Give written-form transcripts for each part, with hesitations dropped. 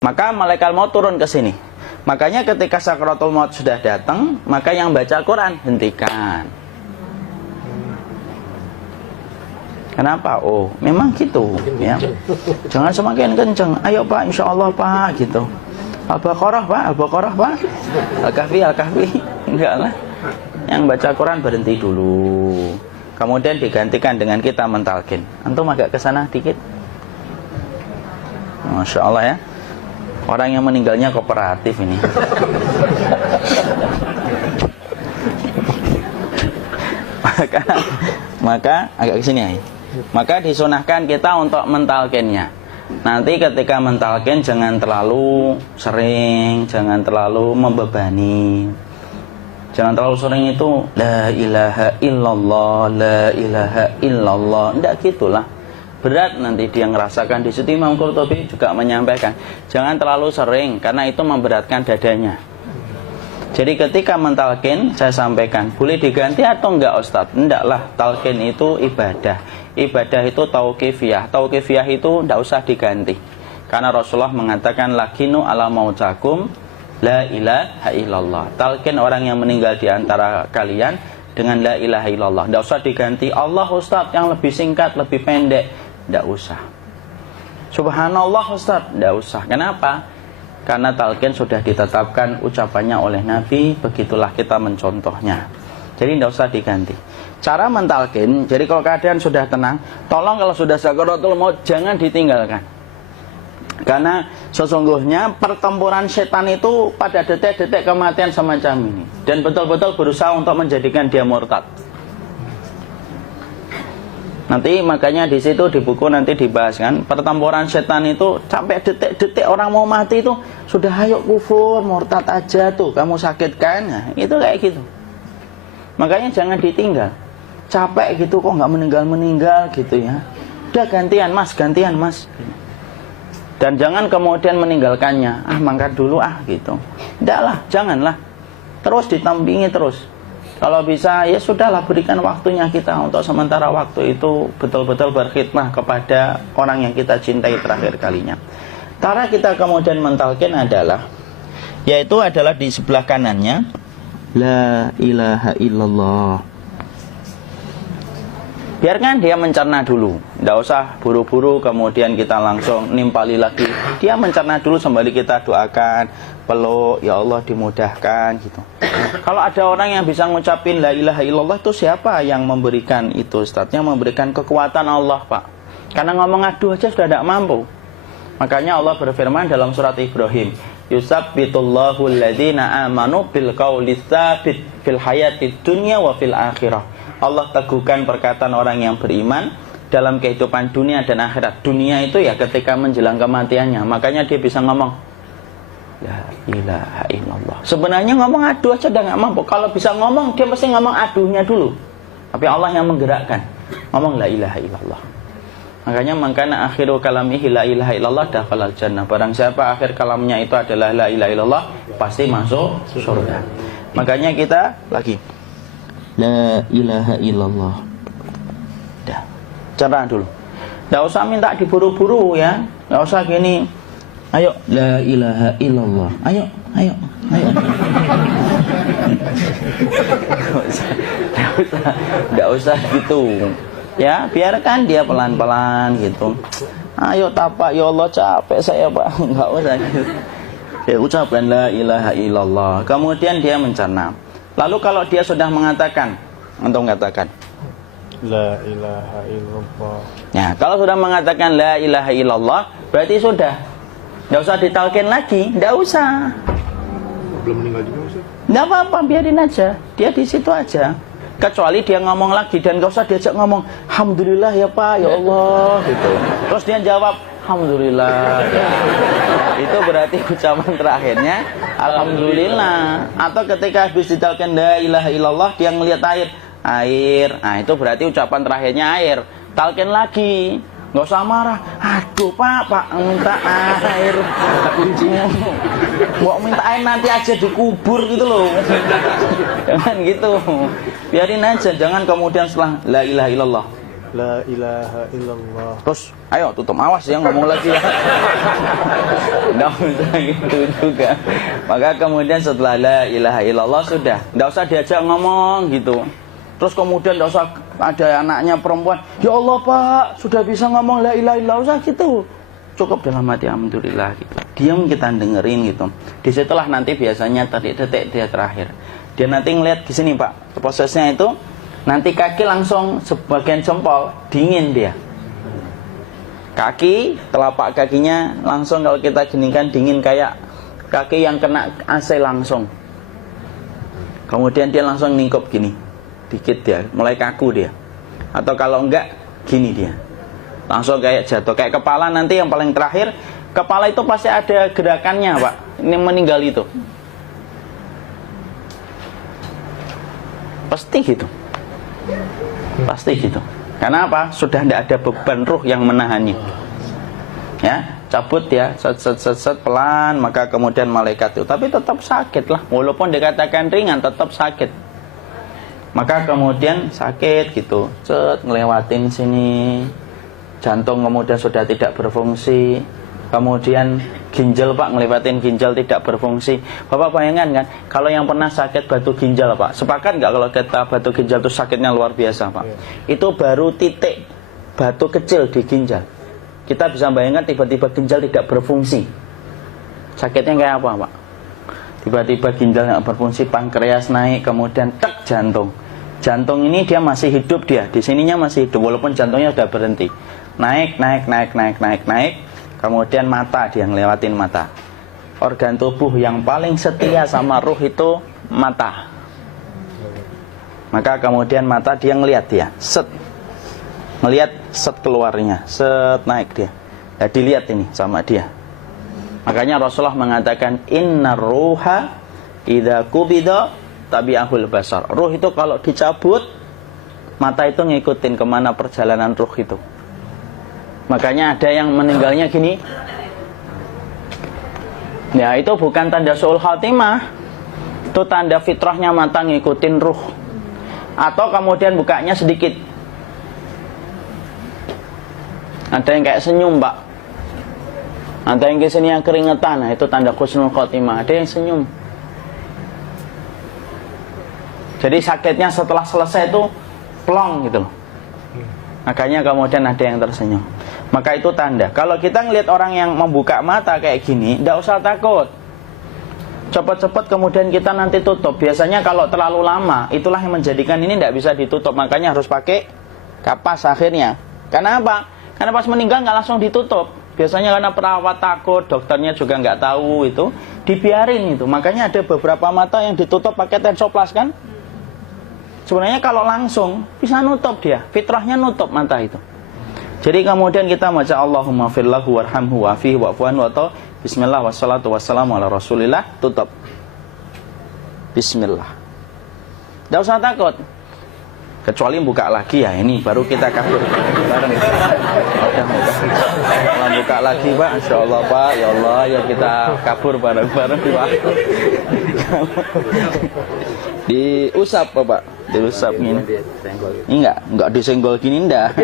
Maka malaikat maut turun ke sini. Makanya ketika sakaratul maut sudah datang, maka yang baca Quran hentikan. Kenapa? Oh, memang gitu ya. Jangan semakin kenceng. Ayo Pak, insya Allah Pak, gitu. Al-Baqarah Pak, Al-Baqarah Pak, Al-Kahfi, Al-Kahfi. Enggak lah. Yang baca Quran berhenti dulu. Kemudian digantikan dengan kita mentalkin. Antum agak ke sana dikit. Masya Allah ya. Orang yang meninggalnya kooperatif ini. maka agak ke sini ya. Maka disunahkan kita untuk mentalkinnya. Nanti ketika mentalkin jangan terlalu sering, jangan terlalu membebani. Jangan terlalu sering itu la ilaha illallah, la ilaha illallah. Enggak gitulah. Berat nanti dia ngerasakan. Di situ Imam Qurtubi juga menyampaikan, jangan terlalu sering karena itu memberatkan dadanya. Jadi ketika mentalkin, saya sampaikan, boleh diganti atau enggak Ustadz? Enggaklah, talkin itu ibadah. Ibadah itu tauqifiyah. Tauqifiyah itu enggak usah diganti. Karena Rasulullah mengatakan, lakinu ala mautakum la ilaha illallah. Talkin orang yang meninggal di antara kalian dengan la ilaha illallah. Enggak usah diganti Allah Ustadz yang lebih singkat, lebih pendek. Enggak usah. Subhanallah Ustadz, enggak usah. Kenapa? Karena talqin sudah ditetapkan ucapannya oleh Nabi, begitulah kita mencontohnya. Jadi tidak usah diganti. Cara mentalqin, jadi kalau keadaan sudah tenang, tolong kalau sudah sakaratul maut jangan ditinggalkan. Karena sesungguhnya pertempuran setan itu pada detik-detik kematian semacam ini, dan betul-betul berusaha untuk menjadikan dia murtad. Nanti makanya di situ di buku nanti dibahas kan, pertempuran setan itu sampai detik-detik orang mau mati itu sudah ayo kufur, murtad aja tuh, kamu sakit kan? Nah, itu kayak gitu. Makanya jangan ditinggal. Capek gitu kok nggak meninggal gitu ya. Udah gantian mas. Dan jangan kemudian meninggalkannya. Mangkat dulu gitu. Tidaklah, janganlah. Terus ditampingi terus. Kalau bisa ya sudahlah, berikan waktunya kita untuk sementara waktu itu betul-betul berkhidmah kepada orang yang kita cintai terakhir kalinya. Cara kita kemudian mentalkin adalah, yaitu adalah di sebelah kanannya la ilaha illallah. Biarkan dia mencerna dulu, tidak usah buru-buru kemudian kita langsung nimpali lagi. Dia mencerna dulu sembari kita doakan, peluk, ya Allah dimudahkan gitu. Kalau ada orang yang bisa ngucapin la ilaha illallah, itu siapa yang memberikan itu Ustaz? Yang memberikan kekuatan Allah Pak. Karena ngomong aduh aja sudah tidak mampu. Makanya Allah berfirman dalam surat Ibrahim, yusabbitullahu alladhina amanu bil qawli tsabit fil hayatid dunya wa fil akhirah. Allah teguhkan perkataan orang yang beriman dalam kehidupan dunia dan akhirat. Dunia itu ya ketika menjelang kematiannya. Makanya dia bisa ngomong la ilaha illallah. Sebenarnya ngomong aduh aja udah gak mampu. Kalau bisa ngomong, dia mesti ngomong aduhnya dulu. Tapi Allah yang menggerakkan. Ngomong la ilaha illallah. Makanya makana akhiru kalamihi la ilaha illallah dakhalal jannah. Barang siapa akhir kalamnya itu adalah la ilaha illallah, pasti masuk surga. Makanya kita lagi la ilaha illallah. Dah. Cara dulu. Enggak usah minta diburu-buru ya. Enggak usah gini. Ayo la ilaha illallah. Ayo. Enggak usah gitu. Ya, biarkan dia pelan-pelan gitu. Ayo tapak, ya Allah capek saya Pak. Enggak usah gitu. Ya, ucapkan la ilaha illallah. Kemudian dia mencerna. Lalu kalau dia sudah mengatakan, untuk mengatakan la ilaha illallah. Ya, kalau sudah mengatakan la ilaha illallah, berarti sudah. Enggak usah ditalkin lagi, enggak usah. Belum meninggal juga Ustaz? Enggak apa-apa, biarin aja. Dia di situ aja. Kecuali dia ngomong lagi dan enggak usah diajak ngomong, alhamdulillah ya Pak, ya Allah gitu. Terus dia jawab, alhamdulillah. Itu berarti ucapan terakhirnya alhamdulillah. Atau ketika habis ditalkin la ilaha illallah, dia ngelihat air. Nah, itu berarti ucapan terakhirnya air. Talkin lagi. Nggak usah marah. Aduh Pak minta air. Kuncinya mau minta air nanti aja dikubur gitu loh. Jangan gitu. Biarin aja. Jangan kemudian setelah la ilaha illallah La ilaha illallah. Terus, ayo tutup, awas ya ngomong lagi ya. Nggak usah gitu juga. Maka kemudian setelah la ilaha illallah sudah, nggak usah diajak ngomong gitu. Terus kemudian nggak usah ada anaknya perempuan, ya Allah Pak, sudah bisa ngomong la ilaha illallah, usah gitu. Cukup dalam hati alhamdulillah gitu. Diam kita dengerin gitu. Disitulah nanti biasanya tadi detik dia terakhir. Dia nanti ngeliat di sini Pak, prosesnya itu. Nanti kaki langsung sebagian jempol dingin dia. Kaki, telapak kakinya langsung kalau kita geningkan dingin kayak kaki yang kena AC langsung. Kemudian dia langsung ningkup gini, dikit dia, mulai kaku dia. Atau kalau enggak, gini dia. Langsung kayak jatuh, kayak kepala nanti yang paling terakhir. Kepala itu pasti ada gerakannya Pak, ini meninggal itu. Pasti gitu. Pasti gitu. Karena apa? Sudah tidak ada beban ruh yang menahannya. Ya, cabut ya, set pelan, maka kemudian malaikat itu. Tapi tetap sakit lah, walaupun dikatakan ringan, tetap sakit. Maka kemudian sakit gitu, ngelewatin sini, jantung kemudian sudah tidak berfungsi. Kemudian ginjal Pak, ngelewatin ginjal tidak berfungsi. Bapak bayangkan kan, kalau yang pernah sakit batu ginjal Pak, sepakat nggak kalau kita batu ginjal itu sakitnya luar biasa Pak? Itu baru titik batu kecil di ginjal. Kita bisa bayangkan tiba-tiba ginjal tidak berfungsi. Sakitnya kayak apa Pak? Tiba-tiba ginjal nggak berfungsi, pankreas naik, kemudian tek jantung. Jantung ini dia masih hidup dia, di sininya masih hidup walaupun jantungnya sudah berhenti. Naik. Kemudian mata, dia ngelewatin mata. Organ tubuh yang paling setia sama ruh itu mata. Maka kemudian mata dia ngelihat dia, ngelihat keluarnya, naik dia. Nah, dilihat ini sama dia. Makanya Rasulullah mengatakan innar ruha idza qubida tabi'ahul basar. Ruh itu kalau dicabut, mata itu ngikutin kemana perjalanan ruh itu. Makanya ada yang meninggalnya gini. Ya itu bukan tanda su'ul khatimah. Itu tanda fitrahnya mata ngikutin ruh. Atau kemudian bukanya sedikit. Ada yang kayak senyum Pak. Ada yang kesini yang keringetan. Nah, itu tanda husnul khatimah. Ada yang senyum. Jadi sakitnya setelah selesai itu plong gitu loh. Makanya kemudian ada yang tersenyum. Maka itu tanda. Kalau kita ngelihat orang yang membuka mata kayak gini, tidak usah takut. Cepat-cepat kemudian kita nanti tutup. Biasanya kalau terlalu lama, itulah yang menjadikan ini tidak bisa ditutup. Makanya harus pakai kapas akhirnya. Karena apa? Karena pas meninggal nggak langsung ditutup. Biasanya karena perawat takut, dokternya juga nggak tahu itu, dibiarin itu. Makanya ada beberapa mata yang ditutup pakai tensoplas kan? Sebenarnya kalau langsung bisa nutup dia, fitrahnya nutup mata itu. Jadi kemudian kita baca Allahumma firlahu warhamhu wa'afihi wa'fuanhu atau bismillah wassalatu wassalamu ala rasulillah, tutup. Bismillah. Tidak usah takut. Kecuali buka lagi ya, ini baru kita kabur bareng. Kalau buka lagi Pak, Insya Allah Pak, ya Allah ya kita kabur bareng-bareng Pak. Diusap Pak, diusap gini. Enggak disenggol gini enggak.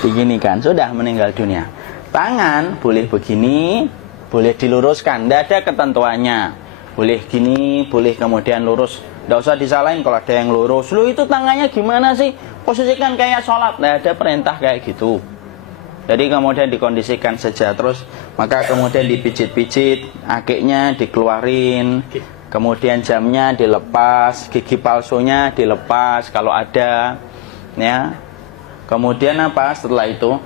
Begini kan, sudah meninggal dunia. Tangan boleh begini, boleh diluruskan, enggak ada ketentuannya. Boleh gini, boleh kemudian lurus. Nggak usah disalahin kalau ada yang lurus. Lu itu tangannya gimana sih? Posisikan kayak sholat. Nah, ada perintah kayak gitu. Jadi kemudian dikondisikan saja. Terus maka kemudian dipijit-pijit, akiknya dikeluarin, kemudian jamnya dilepas, gigi palsunya dilepas kalau ada, ya. Kemudian apa? Setelah itu,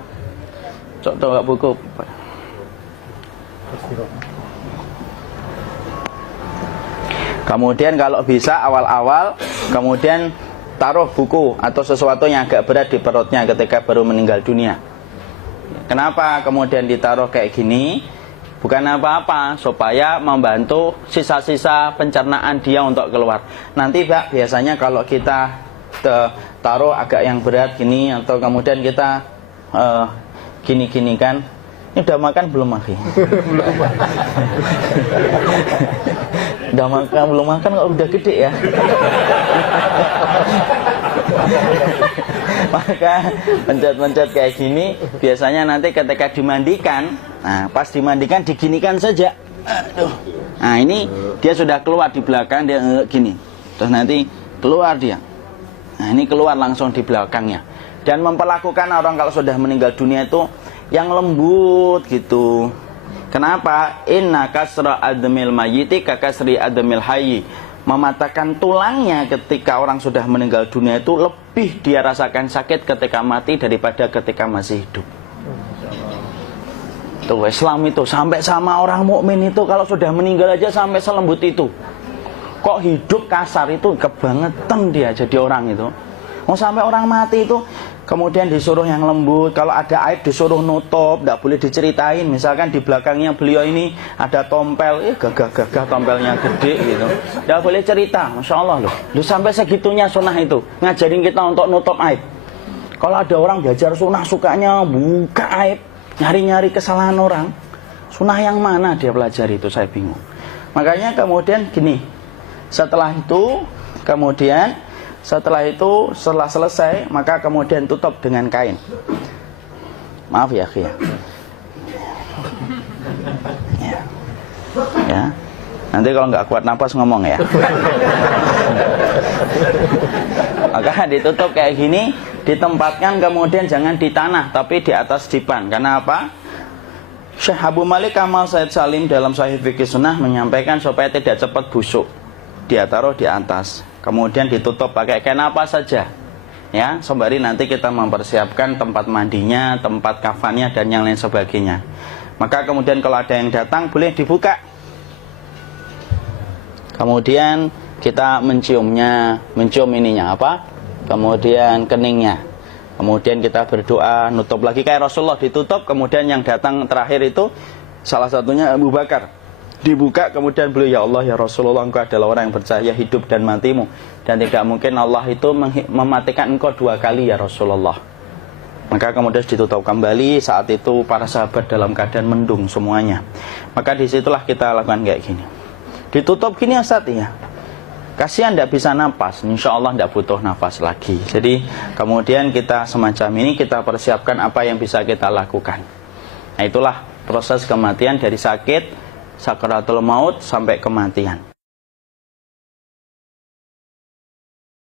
coba buku. Kemudian kalau bisa awal-awal, kemudian taruh buku atau sesuatu yang agak berat di perutnya ketika baru meninggal dunia. Kenapa kemudian ditaruh kayak gini? Bukan apa-apa, supaya membantu sisa-sisa pencernaan dia untuk keluar. Nanti Pak, biasanya kalau kita taruh agak yang berat gini, atau kemudian kita gini-gini kan, ini udah makan belum Maki? Udah makan belum makan kok udah gede ya? Maka pencet-pencet kayak gini biasanya nanti ketika dimandikan, nah pas dimandikan diginikan saja. Aduh. Nah ini dia sudah keluar di belakang, dia gini. Terus nanti keluar dia. Nah ini keluar langsung di belakangnya. Dan memperlakukan orang kalau sudah meninggal dunia itu yang lembut gitu. Kenapa? Inna kasra admil mayyiti kakasri admil hayyi. Mematahkan tulangnya ketika orang sudah meninggal dunia itu lebih dia rasakan sakit ketika mati daripada ketika masih hidup. Tuh Islam itu sampai sama orang mukmin itu kalau sudah meninggal aja sampai selembut itu. Kok hidup kasar itu kebangetan dia jadi orang itu. Mau sampai orang mati itu kemudian disuruh yang lembut, kalau ada aib disuruh nutup, tidak boleh diceritain. Misalkan di belakangnya beliau ini ada tompel, gagah-gagah tompelnya gede gitu, tidak boleh cerita. Masya Allah loh, sampai segitunya sunnah itu ngajarin kita untuk nutup aib. Kalau ada orang belajar sunnah sukanya buka aib, nyari-nyari kesalahan orang, sunnah yang mana dia pelajari itu saya bingung. Makanya kemudian gini, setelah selesai maka kemudian tutup dengan kain. Maaf ya akhi ya. Ya. Nanti kalau nggak kuat napas ngomong ya. Maka ditutup kayak gini, ditempatkan kemudian jangan di tanah tapi di atas dipan. Karena apa? Syekh Abu Malik Kamal Said Salim dalam Sahih Fikih Sunnah menyampaikan supaya tidak cepat busuk. Dia taruh di atas. Kemudian ditutup pakai kain apa saja, ya, sembari nanti kita mempersiapkan tempat mandinya, tempat kafannya dan yang lain sebagainya. Maka kemudian kalau ada yang datang boleh dibuka. Kemudian kita mencium ininya apa? Kemudian keningnya. Kemudian kita berdoa, nutup lagi kayak Rasulullah ditutup. Kemudian yang datang terakhir itu salah satunya Abu Bakar. Dibuka kemudian beliau, ya Allah ya Rasulullah, engkau adalah orang yang percaya hidup dan matimu, dan tidak mungkin Allah itu mematikan engkau 2 kali ya Rasulullah. Maka kemudian ditutup kembali. Saat itu para sahabat dalam keadaan mendung semuanya. Maka disitulah kita lakukan kayak gini. Ditutup gini Ustaz ya, kasihan tidak bisa napas, insya Allah tidak butuh nafas lagi. Jadi kemudian kita semacam ini, kita persiapkan apa yang bisa kita lakukan. Nah itulah proses kematian dari sakit sakaratul maut sampai kematian.